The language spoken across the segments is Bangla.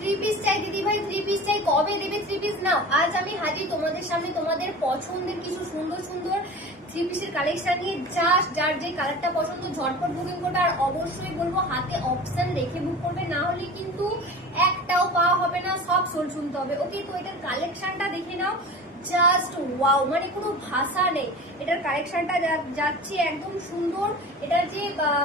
থ্রি পিস চাই দিদি ভাই, থ্রি পিস চাই, কবে দেবে থ্রি পিস? নাও আজ আমি হাজির তোমাদের সামনে তোমাদের পছন্দের কিছু সুন্দর সুন্দর থ্রি পিসের কালেকশন নিয়ে। জাস্ট যার যে কালারটা পছন্দ ঝটপট বুকিং করবে, আর অবশ্যই বলবো হাতে অপশন রেখে বুক করবে, না হলে কিন্তু একটাও পাওয়া হবে না, সব সোল শুনতে হবে। ওকে, তো এটার কালেকশনটা দেখে নাও, জাস্ট ওয়াও, মানে কোনো ভাষা নেই। এটার কালেকশনটা যাচ্ছে একদম সুন্দর। এটার যে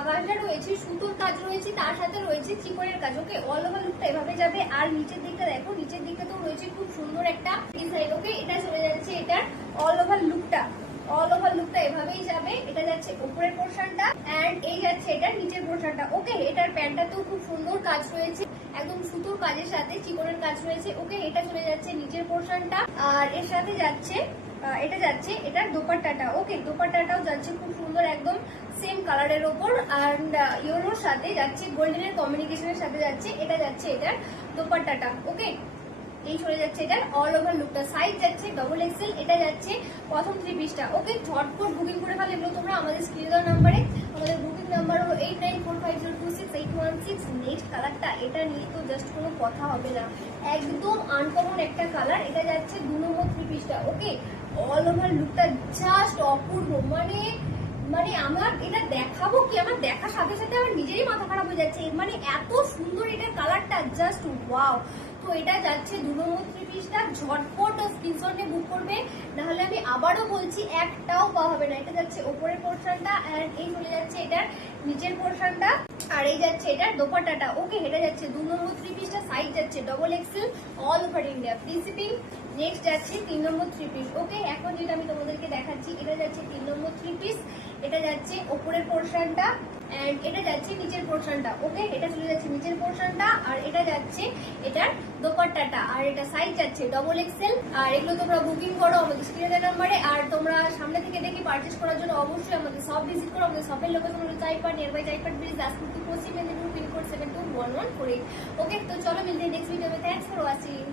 কাজটা রয়েছে সুতোর কাজ রয়েছে, তার সাথে রয়েছে চিকনের কাজ। ওকে, অল ওভার লুকটা এভাবে যাবে। আর নিচের দিকটা দেখো, নিচের দিকটা তো রয়েছে খুব সুন্দর একটা ডিজাইন। ওকে, এটা চলে যাচ্ছে এটার অল ওভার লুকটা, অল ওভার লুকটা এভাবেই যাবে। এটা যাচ্ছে উপরের পোর্শনটা এন্ড এই যাচ্ছে এটার নিচের পোর্শনটা। ওকে, এটার প্যান্টটাতেও খুব সুন্দর কাজ রয়েছে, একদম সুতোর কাজের সাথে চিকনের কাজ রয়েছে। ওকে, এটা চলে যাচ্ছে নিচের পোর্শনটা, আর এর সাথে যাচ্ছে এটা যাচ্ছে এটার দোপাট্টাটা। ওকে, দোপাট্টাটাও যাচ্ছে খুব সুন্দর, একদম সেম কালারের ওপর, এন্ড ইয়েলোর সাথে যাচ্ছে গোল্ডেনের কমিউনিকেশনের সাথে যাচ্ছে। এটা যাচ্ছে এটার দোপাট্টাটা। ওকে, এই চলে যাচ্ছে এটার অল ওভার লুকটা। সাইজ যাচ্ছে ডবল এক্সেল। এটা যাচ্ছে প্রথম থ্রি পিসটা। ওকে, ঝটপট বুকিং করে ফেলে এগুলো তোমরা আমাদের স্ক্রিনে দেওয়া নাম্বারে। আমাদের বুকিং নাম্বার হলো 8945026816। নেক্সট কালারটা, এটা নিয়ে তো জাস্ট কোনো কথা হবে না, একদম আনকমন একটা কালার। এটা যাচ্ছে 2 নম্বর থ্রি পিসটা। ওকে, অল ওভার লুকটা জাস্ট অপূর্ব, মানে মানে আমার এটা দেখাবো কি, আমার দেখার সাথে সাথে আমার নিজেরই মাথা খারাপ হয়ে যাচ্ছে, মানে এত সুন্দর এটার কালারটা, জাস্ট ওয়াও। তো এটা যাচ্ছে 2 নম্বর থ্রি পিসটা। ঝটপট স্ক্রিনশট নিয়ে বুক করবে, নাহলে আমি আবারও বলছি একটাও পাওয়া হবে না। এটা যাচ্ছে উপরের পোর্শনটা, আর এই চলে যাচ্ছে এটার নিচের পোর্শনটা, আর এই যাচ্ছে এটার দোপাট্টাটা। ওকে, এটা যাচ্ছে 2 নম্বর থ্রি পিসটা। সাইজ যাচ্ছে double XL, all over India free shipping. Next যাচ্ছে 3 নম্বর থ্রি পিস। ওকে, এখন যেটা আমি তোমাদেরকে দেখাচ্ছি, এটা যাচ্ছে 3 নম্বর থ্রি পিস। এটা যাচ্ছে উপরের পোর্শনটা এন্ড এটা যাচ্ছে নিচের পোর্শনটা। ওকে, এটা চলে যাচ্ছে নিচের পোর্শনটা, আর এটা যাচ্ছে এটার দোপাট্টাটা, আর এটা সাইজ যাচ্ছে ডবল এক্সেল। আর এগুলো তোমরা বুকিং করো আমাদের স্ক্রিনে দেওয়া নাম্বারে। আর তোমরা সামনে থেকে দেখে পারচেজ করার জন্য অবশ্যই আমাদের শপ ভিজিট করো। আমাদের শপের লোকেশন হলো চাইপাট, নিয়ারবাই চাইপাট ব্রিজ, দাসপুর পশ্চিম মেদিনীপুর, পিনকোড 721148। ওকে, তো চলো মিলতে নেক্সট ভিডিওতে। Thanks for watching.